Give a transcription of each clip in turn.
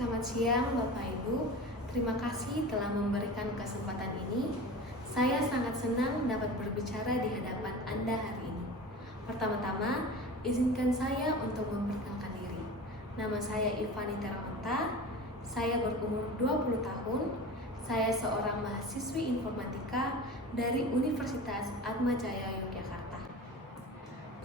Selamat siang Bapak Ibu, terima kasih telah memberikan kesempatan ini. Saya sangat senang dapat berbicara di hadapan Anda hari ini. Pertama-tama, izinkan saya untuk memperkenalkan diri. Nama saya Ivani Teramanta, saya berumur 20 tahun, saya seorang mahasiswi informatika dari Universitas Atmajaya Yogyakarta.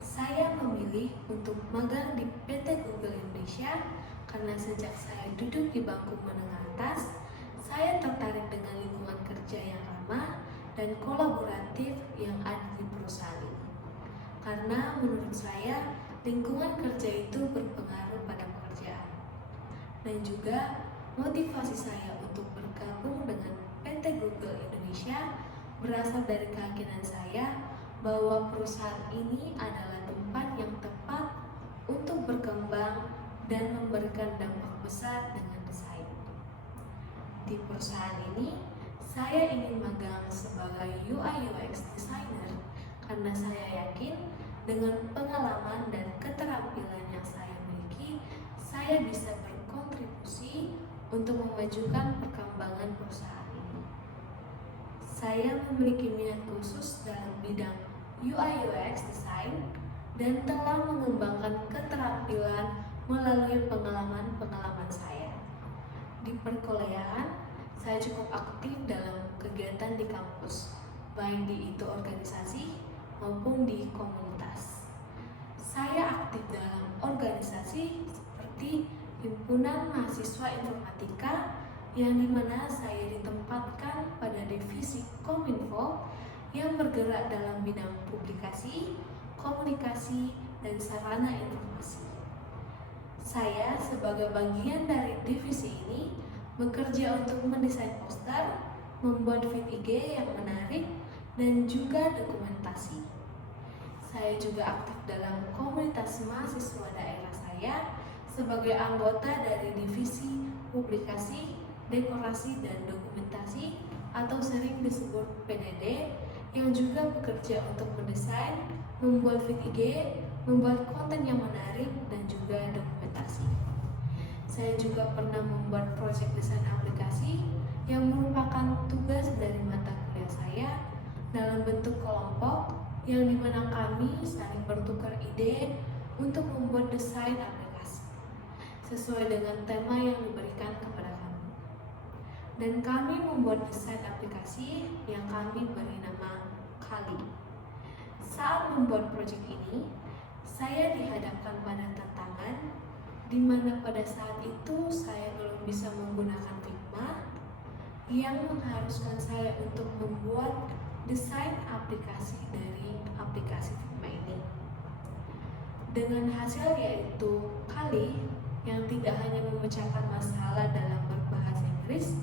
Saya memilih untuk magang di PT Google Indonesia karena sejak saya duduk di bangku menengah atas, saya tertarik dengan lingkungan kerja yang ramah dan kolaboratif yang ada di perusahaan ini. Karena menurut saya, lingkungan kerja itu berpengaruh pada pekerjaan. Dan juga motivasi saya untuk bergabung dengan PT Google Indonesia berasal dari keyakinan saya bahwa perusahaan ini adalah tempat yang tepat untuk berkembang dan memberikan dampak besar dengan desain. Di perusahaan ini, saya ingin magang sebagai UI UX designer karena saya yakin dengan pengalaman dan keterampilan yang saya miliki, saya bisa berkontribusi untuk memajukan perkembangan perusahaan ini. Saya memiliki minat khusus dalam bidang UI UX design dan telah mengembangkan keterampilan melalui pengalaman-pengalaman saya. Di perkuliahan, saya cukup aktif dalam kegiatan di kampus, baik di itu organisasi maupun di komunitas. Saya aktif dalam organisasi seperti Himpunan Mahasiswa Informatika, yang dimana saya ditempatkan pada divisi Kominfo yang bergerak dalam bidang publikasi, komunikasi, dan sarana informasi. Saya sebagai bagian dari divisi ini bekerja untuk mendesain poster, membuat feed IG yang menarik, dan juga dokumentasi. Saya juga aktif dalam komunitas mahasiswa daerah saya sebagai anggota dari divisi publikasi, dekorasi, dan dokumentasi atau sering disebut PDD, yang juga bekerja untuk mendesain, membuat feed IG, membuat konten yang menarik, dan juga dokumentasi. Saya juga pernah membuat proyek desain aplikasi yang merupakan tugas dari mata kuliah saya dalam bentuk kelompok, yang dimana kami saling bertukar ide untuk membuat desain aplikasi sesuai dengan tema yang diberikan kepada kami. Dan kami membuat desain aplikasi yang kami beri nama Kali. Saat membuat proyek ini, saya dihadapkan pada tantangan di mana pada saat itu saya belum bisa menggunakan Figma, yang mengharuskan saya untuk membuat desain aplikasi dari aplikasi Figma ini. Dengan hasil yaitu Kali, yang tidak hanya memecahkan masalah dalam berbahasa Inggris,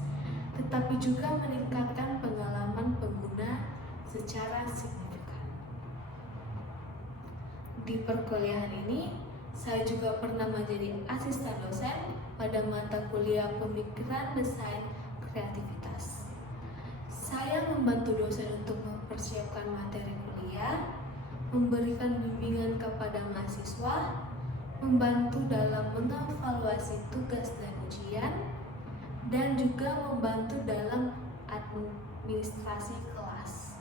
tetapi juga meningkatkan pengalaman pengguna secara signifikan. Di perkuliahan ini, saya juga pernah menjadi asisten dosen pada mata kuliah pemikiran desain kreativitas. Saya membantu dosen untuk mempersiapkan materi kuliah, memberikan bimbingan kepada mahasiswa, membantu dalam mengevaluasi tugas dan ujian, dan juga membantu dalam administrasi kelas.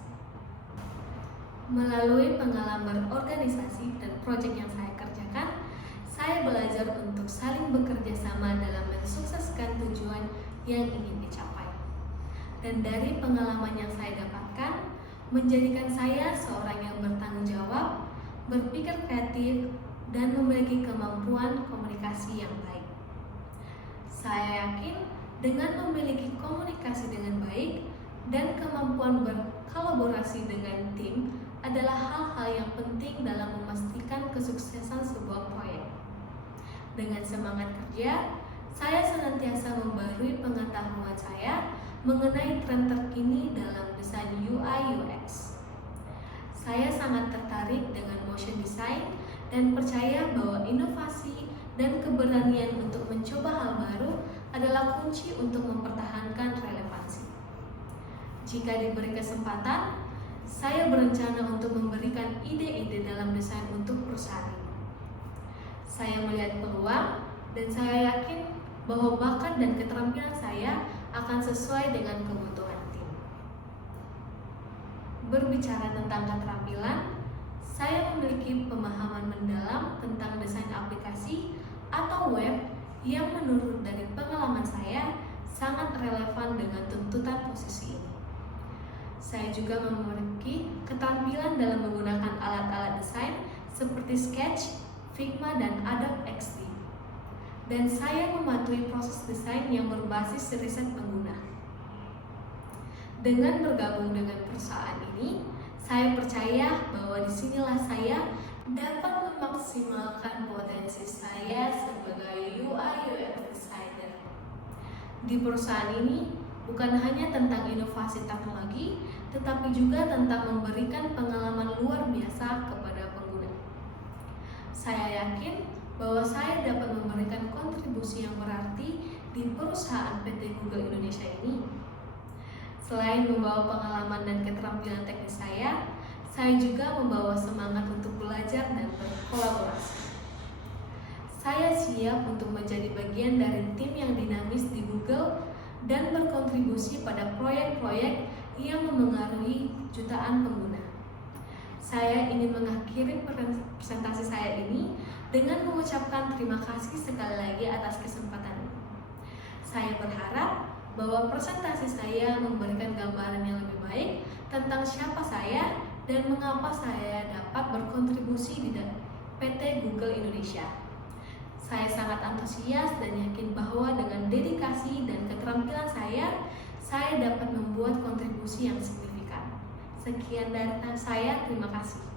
Melalui pengalaman organisasi dan proyek yang saya kerjakan, saya belajar untuk saling bekerja sama dalam mensukseskan tujuan yang ingin dicapai. Dan dari pengalaman yang saya dapatkan, menjadikan saya seorang yang bertanggung jawab, berpikir kreatif, dan memiliki kemampuan komunikasi yang baik. Saya yakin dengan memiliki komunikasi dengan baik dan kemampuan berkolaborasi dengan tim adalah hal-hal yang penting dalam memastikan kesuksesan sebuah proyek. Dengan semangat kerja, saya senantiasa membarui pengetahuan saya mengenai tren terkini dalam desain UI UX. Saya sangat tertarik dengan motion design dan percaya bahwa inovasi dan keberanian untuk mencoba hal baru adalah kunci untuk mempertahankan relevansi. Jika diberi kesempatan, saya berencana untuk memberikan ide-ide dalam desain untuk perusahaan ini. Saya melihat peluang dan saya yakin bahwa bakat dan keterampilan saya akan sesuai dengan kebutuhan tim. Berbicara tentang keterampilan, saya memiliki pemahaman mendalam tentang desain aplikasi atau web yang menurut dari pengalaman saya sangat relevan dengan tuntutan posisi ini. Saya juga memiliki keterampilan dalam menggunakan alat-alat desain seperti Sketch, Figma, dan Adobe XD. Dan saya mematuhi proses desain yang berbasis riset pengguna. Dengan bergabung dengan perusahaan ini, saya percaya bahwa disinilah saya dapat memaksimalkan potensi saya sebagai UI UX designer. Di perusahaan ini, bukan hanya tentang inovasi teknologi, tetapi juga tentang memberikan pengalaman luar biasa kepada pengguna. Saya yakin bahwa saya dapat memberikan kontribusi yang berarti di perusahaan PT Google Indonesia ini. Selain membawa pengalaman dan keterampilan teknis saya juga membawa semangat untuk belajar dan berkolaborasi. Saya siap untuk menjadi bagian dari tim yang dinamis di Google dan berkontribusi pada proyek-proyek yang memengaruhi jutaan pengguna. Saya ingin mengakhiri presentasi saya ini dengan mengucapkan terima kasih sekali lagi atas kesempatan ini. Saya berharap bahwa presentasi saya memberikan gambaran yang lebih baik tentang siapa saya dan mengapa saya dapat berkontribusi di PT Google Indonesia. Saya sangat antusias dan yakin bahwa dengan dedikasi dan keterampilan saya dapat membuat kontribusi yang signifikan. Sekian dari saya, terima kasih.